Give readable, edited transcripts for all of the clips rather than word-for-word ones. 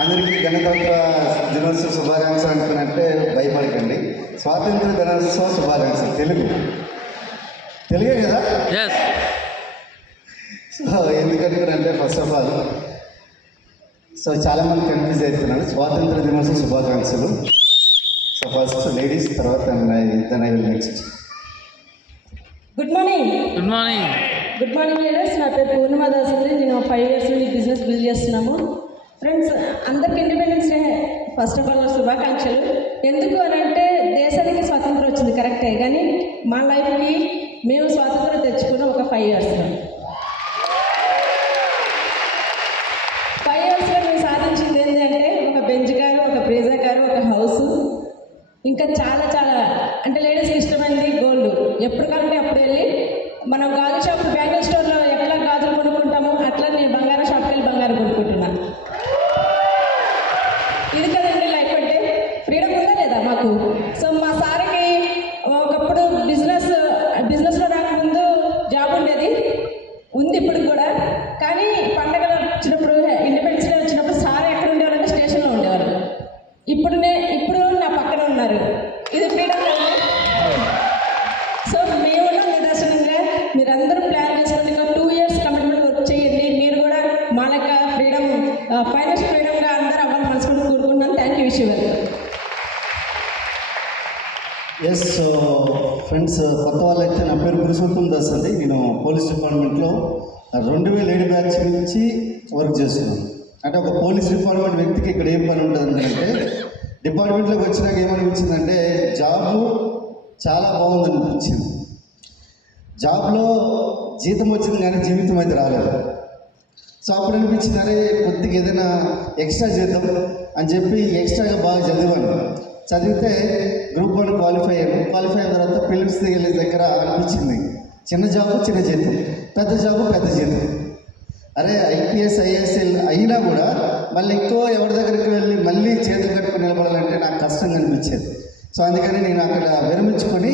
అందరికీ గణతంత్ర దినోత్సవ శుభాకాంక్షలు అనుకున్నట్టే భయపడకండి. స్వాతంత్ర దినోత్సవ శుభాకాంక్షలు. తెలుగే కదా. సో ఎందుకంటే ఫస్ట్ ఆఫ్ ఆల్ చాలామంది కన్ఫ్యూజ్ అవుతున్నారు. స్వాతంత్ర దినోత్సవ శుభాకాంక్షలు. సో ఫస్ట్ లేడీస్, తర్వాత then I will next. Good morning. Good morning. Good morning leaders. నా పేరు పూర్ణిమ దాస్ అండి. నేను 5 years నుండి బిజినెస్ బిల్డ్ చేస్తున్నాము. ఫ్రెండ్స్, అందరికి independence day first of all శుభాకాంక్షలు. ఎందుకు అని అంటే దేశానికి స్వాతంత్రం వచ్చింది కరెక్టే, కానీ మా లైఫ్కి మేము స్వాతంత్రం తెచ్చుకున్న ఒక 5 years. 5 yearsలో మేము సాధించింది ఏంటంటే ఒక బెంచ్ కారు, ఒక బ్రీజా కారు, ఒక హౌస్, ఇంకా చాలా చాలా అంటే లేడీస్కి ఇష్టమైనది గోల్డ్. ఎప్పుడు కావాలంటే అప్పుడు వెళ్ళి మనం గాజు షాప్, బ్యాంగిల్ స్టోర్లో ఎట్లా గాజులు కొనుక్కుంటామో అట్లా నేను బంగారం షాప్కి వెళ్ళి బంగారం కొనుక్కుంటున్నాను. ఇది కదండి లైఫ్ అంటే. ఫ్రీడమ్ ఉందా లేదా మాకు? సో మా సార్కి ఒకప్పుడు బిజినెస్లో రాకముందు జాబ్ ఉండేది, ఉంది ఇప్పుడు కూడా. కానీ పండగలు వచ్చినప్పుడు, ఇండిపెండెన్స్ డే వచ్చినప్పుడు సార్ ఎక్కడ ఉండేవారంటే స్టేషన్లో ఉండేవారు. ఇప్పుడు నా పక్కన ఉన్నారు. ఇది ఫ్రీడమ్. సో మేము నిదర్శనంగా మీరందరూ ప్లాన్ చేసుకుని ఇంకా 2 years కమిట్మెంట్ వర్క్ చేయండి. మీరు కూడా మా లెక్క ఫ్రీడమ్, ఫైనాన్షియల్ ఫ్రీడమ్గా అందరూ అవ్వాలి మనసుకొని కోరుకుంటున్నాను. Thank you. విషయం ఎస్. సో ఫ్రెండ్స్, కొత్త వాళ్ళైతే నా పేరు పురుషోత్తం దాస్ అండి. నేను పోలీస్ డిపార్ట్మెంట్లో 2007 బ్యాచ్ నుంచి వర్క్ చేస్తున్నాను. అంటే ఒక పోలీస్ డిపార్ట్మెంట్ వ్యక్తికి ఇక్కడ ఏం పని ఉంటుంది అంటే, డిపార్ట్మెంట్లోకి వచ్చినాక ఏమనిపించిందంటే జాబు చాలా బాగుంది అనిపించింది. జాబ్లో జీతం వచ్చింది కానీ జీవితం అయితే రాలేదు. సో అప్పుడు అనిపించింది, అరే కొద్దిగా ఏదైనా ఎక్స్ట్రా చేద్దాం అని చెప్పి ఎక్స్ట్రాగా బాగా చదివితే గ్రూప్ 1 క్వాలిఫై అయిన తర్వాత ఫిలిమ్స్ వెళ్ళే దగ్గర అనిపించింది, చిన్న జాబు చిన్న జీతం, పెద్ద జాబు పెద్ద జీతం. అరే IPS ISL అయినా కూడా మళ్ళీ ఎక్కువ ఎవరి దగ్గరికి వెళ్ళి మళ్ళీ చేతులు కట్టుకుని నిలబడాలంటే నాకు కష్టంగా అనిపించేది. సో అందుకని నేను అక్కడ విరమించుకొని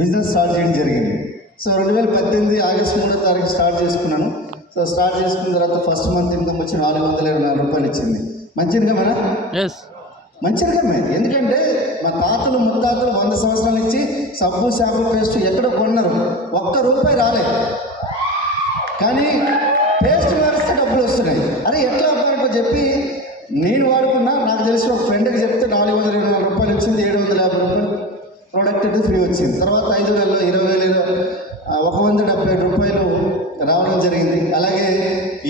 బిజినెస్ స్టార్ట్ చేయడం జరిగింది. సో 2018 ఆగస్టు 3వ తారీఖు స్టార్ట్ చేసుకున్నాను. సో స్టార్ట్ చేసుకున్న తర్వాత ఫస్ట్ మంత్ ఇన్కమ్ వచ్చి 424 రూపాయలు ఇచ్చింది. మంచి ఇన్కమేనా? మంచి ఇన్కమే. ఎందుకంటే మా తాతలు ముత్తాతలు 100 సంవత్సరాల నుంచి సబ్బు షాంపూ పేస్ట్ ఎక్కడ కొన్నారు, ₹1 రాలేదు. కానీ పేస్ట్ మారిస్తే డబ్బులు వస్తున్నాయి. అరే ఎట్లా అవ్వాలంటే చెప్పి నేను వాడుకున్నా. నాకు తెలిసిన ఒక ఫ్రెండ్కి చెప్తే 424 రూపాయలు వచ్చింది. 750 రూపాయలు ప్రోడక్ట్ అయితే ఫ్రీ వచ్చింది. తర్వాత 5 నెలల్లో 20,000 170 రూపాయలు రావడం జరిగింది. అలాగే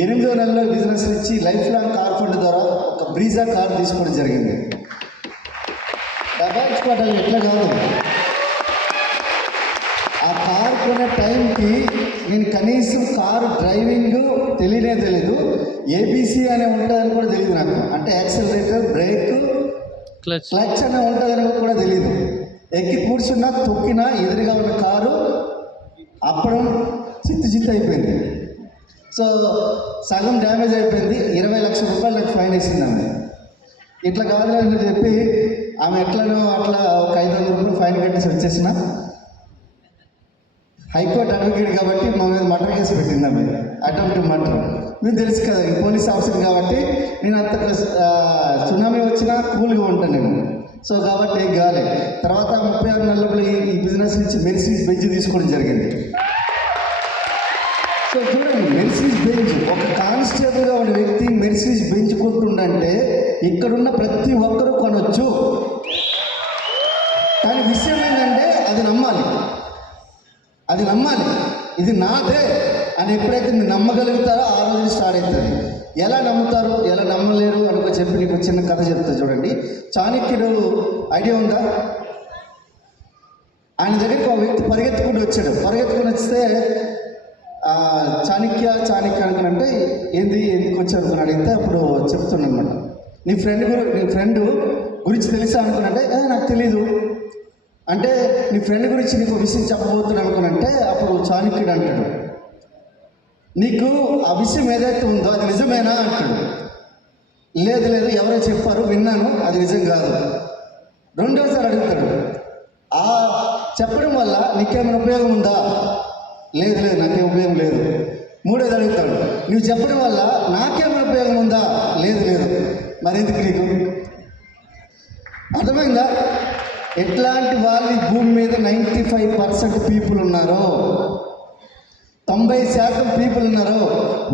8వ నెలలో బిజినెస్ ఇచ్చి లైఫ్ లాంగ్ కార్ ఫండ్ ద్వారా ఒక బ్రీజా కార్ తీసుకోవడం జరిగింది. డబ్బా ఎట్లా కాదు, ఆ కార్ కొనే టైంకి నేను కనీసం కారు డ్రైవింగ్ తెలియదు. ABC అనే ఉంటుందని కూడా తెలియదు నాకు. అంటే యాక్సిలరేటర్, బ్రేక్, క్లచ్ అనే ఉంటుందని కూడా తెలియదు. ఎక్కి కూర్చున్నా, తొక్కినా ఎదురుగా ఉన్న కారు అప్పడం చిత్తు అయిపోయింది. సో సగం డ్యామేజ్ అయిపోయింది. 20 లక్షల రూపాయలు నాకు ఫైన్ వేసింది ఆమె. ఇట్లా కావాలని చెప్పి ఆమె ఎట్లనో అట్లా ఒక 500 రూపాయలు ఫైన్ కట్టేసి వచ్చేసిన. హైకోర్టు అడ్వకేట్ కాబట్టి మా మీద మర్డర్ కేసు పెట్టింది ఆమె, అటెంప్ట్ మర్డర్. మీకు తెలుసు కదా, పోలీస్ ఆఫీసర్ కాబట్టి నేను అంత సునామీ వచ్చినా కూల్గా ఉంటాను నేను. సో కాబట్టి ఏం కాలే. తర్వాత 36 నెలలు ఈ బిజినెస్ నుంచి మెర్సిడీస్ బెంజ్ తీసుకోవడం జరిగింది. సో చూడండి, మెర్సిడీస్ బెంజ్ ఒక కానిస్టేబుల్గా ఉన్న వ్యక్తి మెర్సిడీస్ బెంజ్ కొంటుండంటే ఇక్కడున్న ప్రతి ఒక్కరూ కొనవచ్చు. కానీ విషయం ఏంటంటే అది నమ్మాలి. ఇది నాదే అని ఎప్పుడైతే మీరు నమ్మగలుగుతారో ఆ రోజు స్టార్ట్ అవుతుంది. ఎలా నమ్ముతారు, ఎలా నమ్మలేరు అనుకో చెప్పి నీకు చిన్న కథ చెప్తా చూడండి. చాణక్యుడు ఐడియా ఉందా? ఆయన దగ్గరికి ఒక వ్యక్తి పరిగెత్తుకుని వస్తే చాణక్య అనుకునంటే ఎందుకు వచ్చావు అనుకుని అడిగితే అప్పుడు చెప్తున్నానమాట, నీ ఫ్రెండ్ గురించి తెలుసా అనుకునంటే నాకు తెలీదు అంటే, నీ ఫ్రెండ్ గురించి నీకు విషయం చెప్పబోతున్నాను అనుకునంటే అప్పుడు చాణక్యుడు అంటాడు, నీకు ఆ విషయం ఏదైతే ఉందో అది నిజమేనా అంటాడు. లేదు ఎవరో చెప్పారు, విన్నాను, అది నిజం కాదు. రెండోసారి అడుగుతాడు, ఆ చెప్పడం వల్ల నీకేమైనా ఉపయోగం ఉందా? లేదు నాకేం ఉపయోగం లేదు. మూడోది అడుగుతాడు, నువ్వు చెప్పడం వల్ల నాకేమైనా ఉపయోగం ఉందా? లేదు మరి ఎందుకు నీకు అర్థమైందా? ఎట్లాంటి వాళ్ళు ఈ భూమి మీద 95% పీపుల్ ఉన్నారో, 90% పీపుల్ ఉన్నారో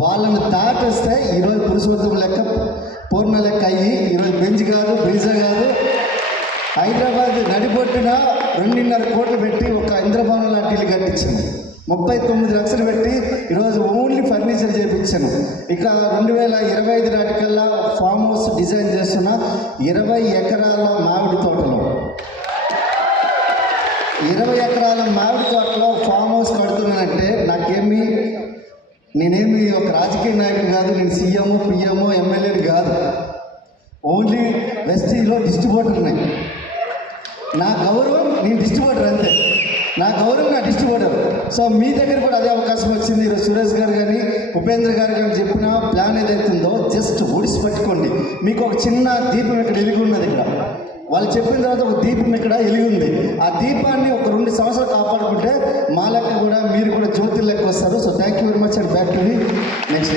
వాళ్ళని దాటేస్తే ఈరోజు పురుషోత్తం లెక్క పూర్ణ లెక్క అయ్యి ఈరోజు బెంచ్ కాదు, బ్రిజా కాదు, హైదరాబాద్ నడిబొట్టున 2.5 కోట్లు పెట్టి ఒక ఇంద్రభవనం లాంటి ఇల్లు కట్టించాను. 39 లక్షలు పెట్టి ఈరోజు ఓన్లీ ఫర్నిచర్ చేయించాను. ఇక్కడ 2025 నాటికల్లా ఒక ఫామ్ హౌస్ డిజైన్ చేస్తున్న 20 ఎకరాల మామిడి తోటలో 20 ఎకరాల మామిడి తోటలో ఫామ్ హౌస్ కడుతున్నానంటే నేనేమి ఒక రాజకీయ నాయకుడు కాదు, నేను సీఎం, పిఎం, ఎమ్మెల్యేని కాదు. ఓన్లీ వెస్టీలో డిస్ట్రిబ్యూటర్ ఉన్నాయి. నా గౌరవం నేను డిస్ట్రిబ్యూటర్ అంతే, నా గౌరవం నా డిస్ట్రిబ్యూటర్. సో మీ దగ్గర కూడా అదే అవకాశం వచ్చింది. ఈరోజు సురేష్ గారు కానీ ఉపేంద్ర గారు కానీ చెప్పిన ప్లాన్ ఏదైతుందో జస్ట్ ఒడిసి పట్టుకోండి. మీకు ఒక చిన్న దీపం ఇక్కడ వెలిగి ఉన్నది. ఇక్కడ వాళ్ళు చెప్పిన తర్వాత ఒక దీపం ఇక్కడ వెలిగి ఉంది. ఆ దీపాన్ని ఒక 2 సంవత్సరాలు కాపాడుకుంటే మా లెక్క కూడా మీరు కూడా జ్యోతి లెక్క వస్తారు. So thank you very much and back to the next.